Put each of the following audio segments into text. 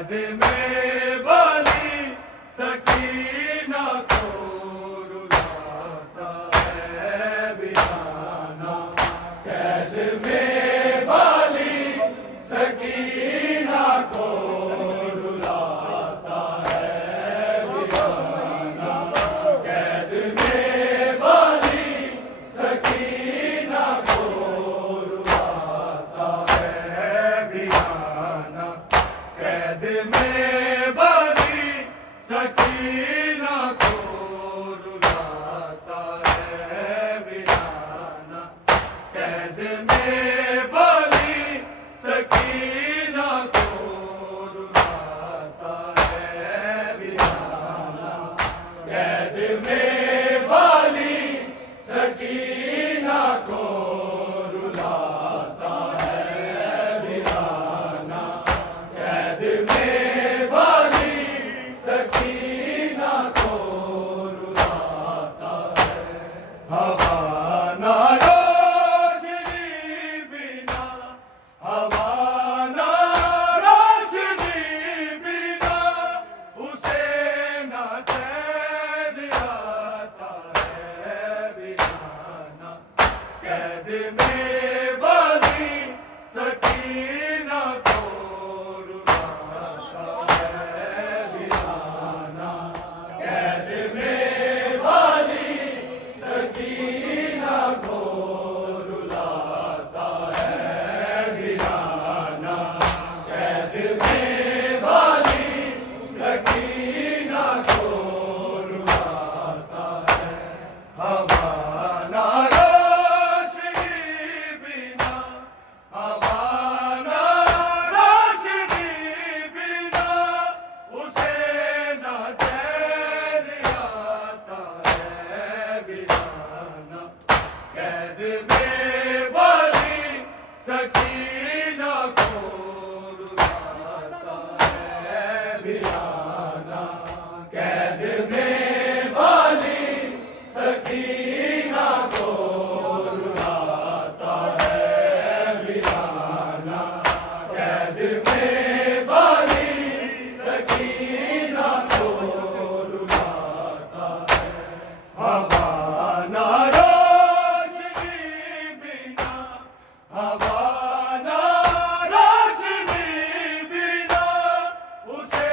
कैद में बाली सकीना को रुलाता है वीराना। कैद में बाली सकीना को रुलाता है वीराना। कैद में बाली सकीना को रुलाता है वीराना। कैद में बाली सकीना को रुलाता है वीराना। कैद में बाली सकीना को रुलाता है वीराना। कैद में बाली सकीना को रुलाता है वीराना। कैद में बाली सकीना को रुलाता है। हवा ना रोशनी बिना, हवा ना रोशनी बिना उसे ना चैन आता है वीराना। कैद में बाली सकीना को रुलाता है वीराना। कैद में बाली सकीना को रुलाता है वीराना। कैद में बाली सकीना को रुलाता है। हवा ना रोशनी बिना, हवा ना रोशनी बिना उसे ना चैन आता है वीराना। कैद में बाली सकीना को रुलाता है वीराना। कैद में बाली सकीना को रुलाता है वीराना। कैद में बाली सकीना को रुलाता है। हवा ना रोशनी बिना, हवा ना रोशनी बिना उसे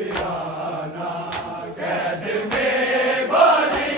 वीराना कैद में बाली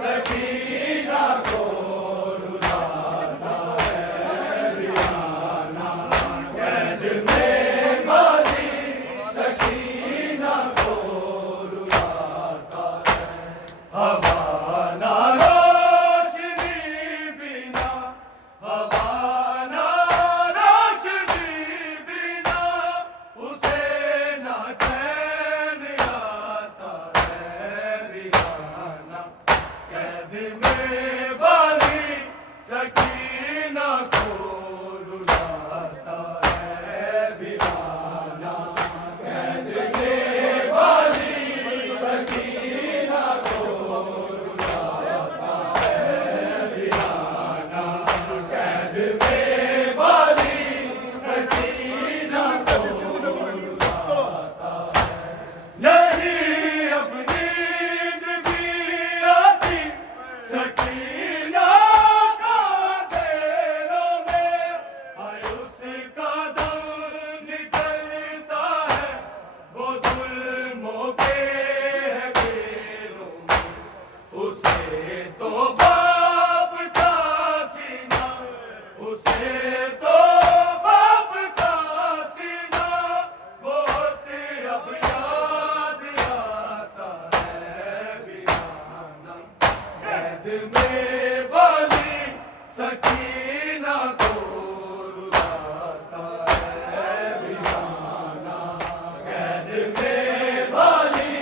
सकीना को रुलाता है वीराना कैद में बाली सकीना को रुलाता है हवाना रोशनी बिना हवाना रोशनी बिना उसे ना चैन आता है वीराना कैद में बाली सकीना को रुलाता है वीराना कैद में बाली सकीना को रुलाता है वीराना कैद में बाली सकीना को रुलाता है नहीं अब नींद भी आती सकीना का अंधेरों में आय उसका दम निकलता है वो जुल्मों के घेरों में उसे तो बाप का सीना उसे तो बाप का सीना बहुत अब याद आता है वीराना कैद में बाली सकीना को रुलाता है वीराना कैद में बाली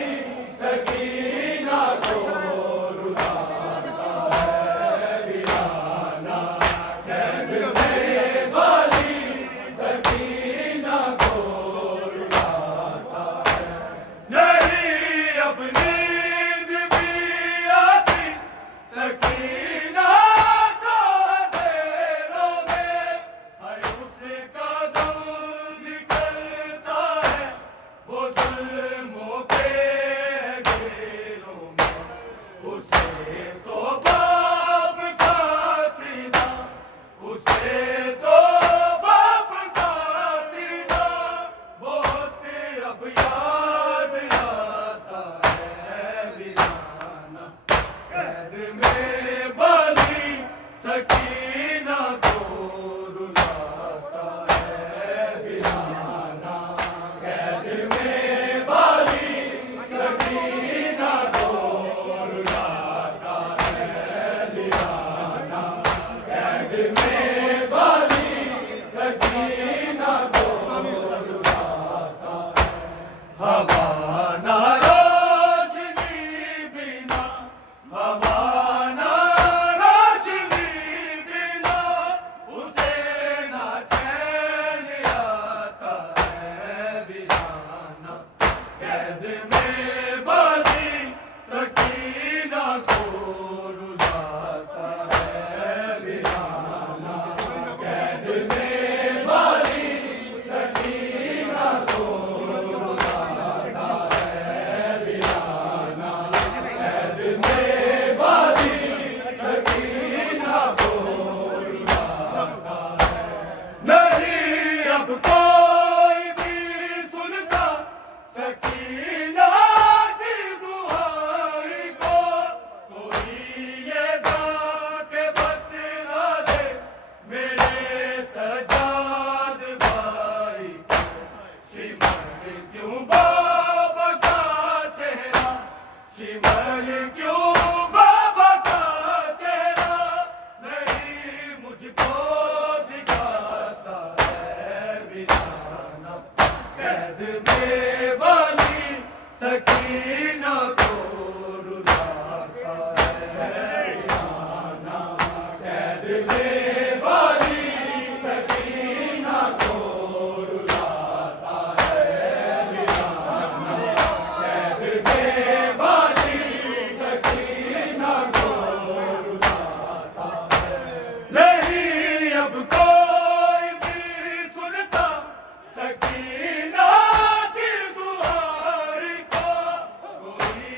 सकीना को रुलाता है वीराना कैद में बाली सकीना को रुलाता है नहीं अब नींद भी आती सकीना का अंधेरों में हाय उसका दम निकलता है वो जुल्मों के घेरों में उसे तो बाप का सीना उसे तो बाप का सीना बहुत अब याद आता है वीराना कैद में बाली सकीना को रुलाता है वीराना कैद में बाली सकीना को रुलाता है वीराना कैद में बाली सकीना को रुलाता है हवाना रोशनी बिना हवाना रोशनी बिना उसे ना चैन आता है वीराना कैद में बाली सकीना को रुलाता है वीराना कैद में बाली सकीना को रुलाता है वीराना कैद में बाली सकीना को रुलाता है नहीं अब कोई भी सुनता सकीना की दुहाई को कोई ये गा के बतला दे मेरे सजाद भाई को शिमर क्यों बाबा का चेहरा शिमर क्यों बाबा का चेहरा नहीं मुझको दिखाता है वीराना कैद में बाली सकीना को रुलाता है वीराना कैद में बाली सकीना को रुलाता है वीराना कैद में बाली सकीना को रुलाता है नहीं अब कोई भी सुनता सकीना की दुहाई को कोई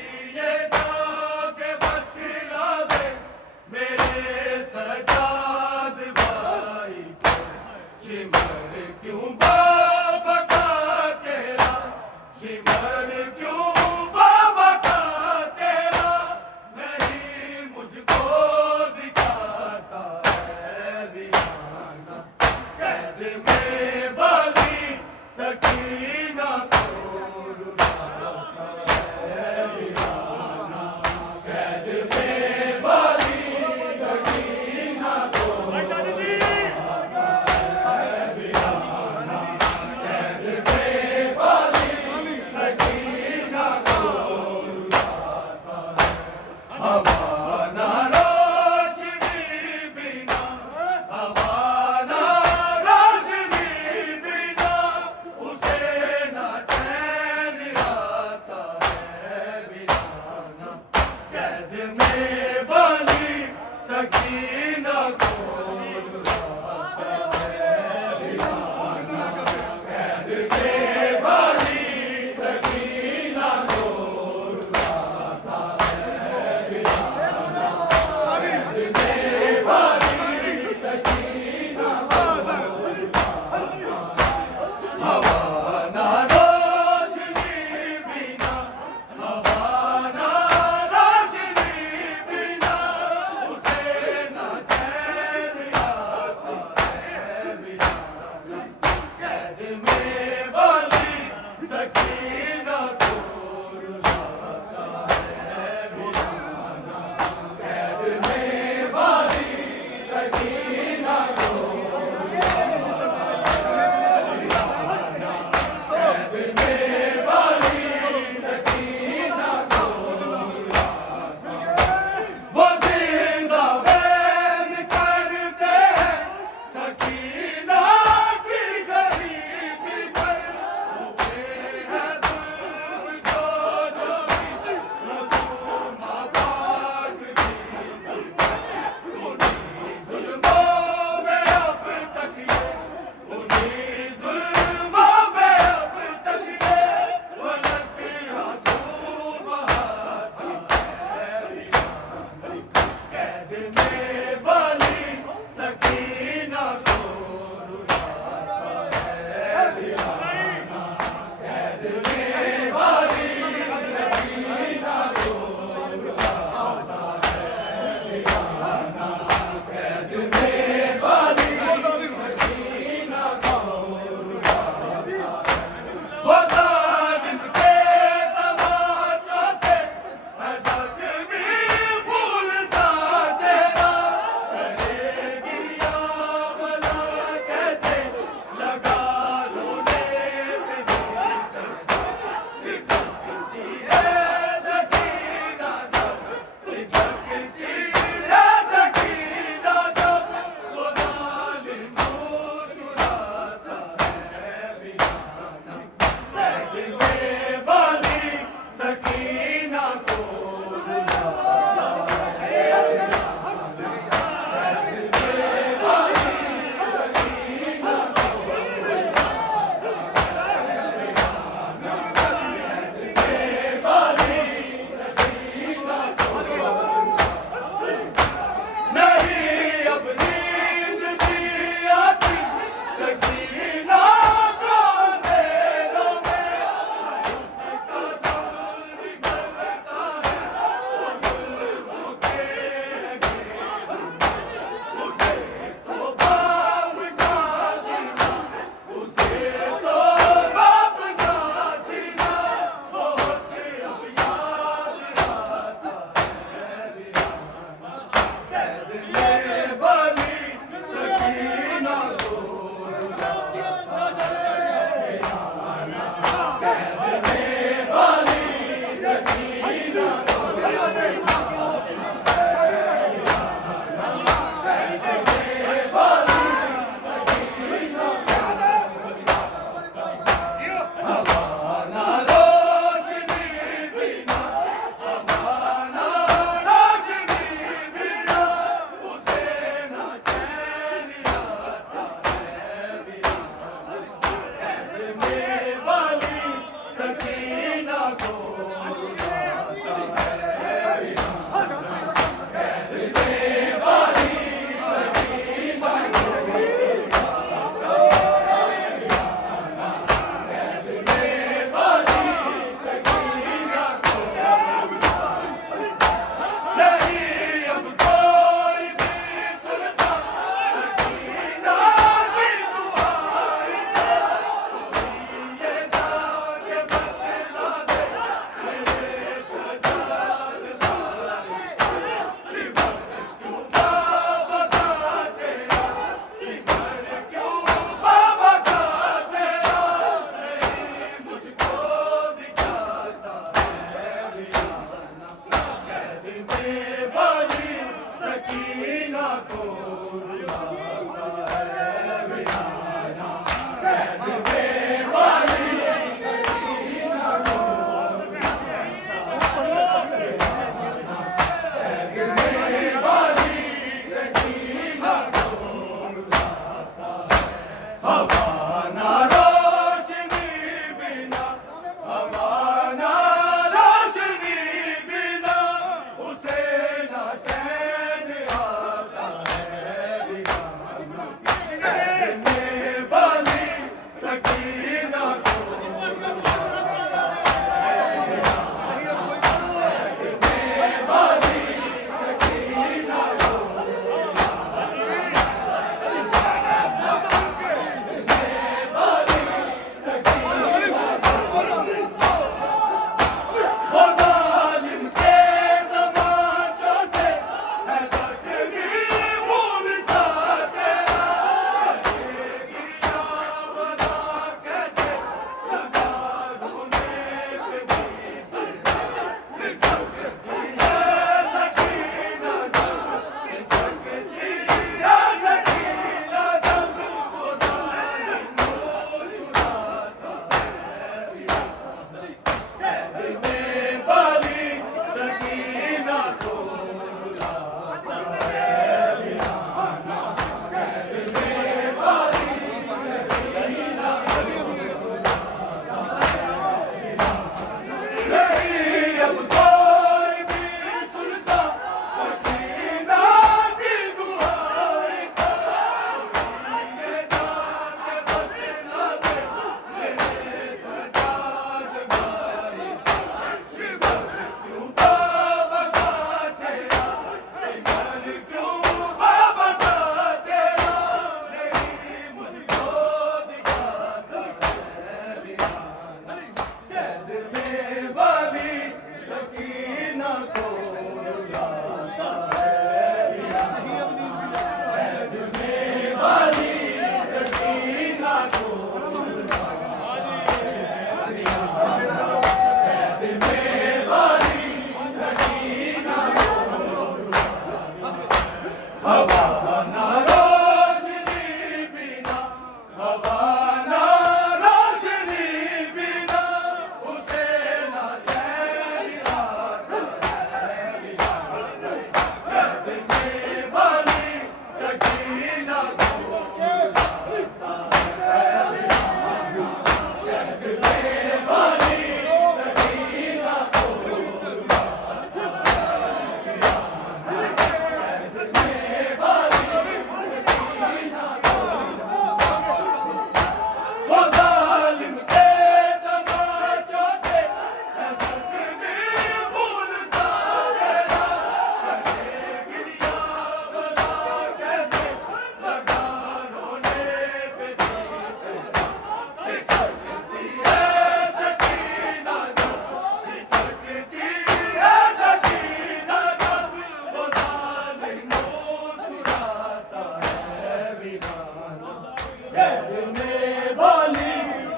कैद में बोली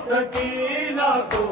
सकीना को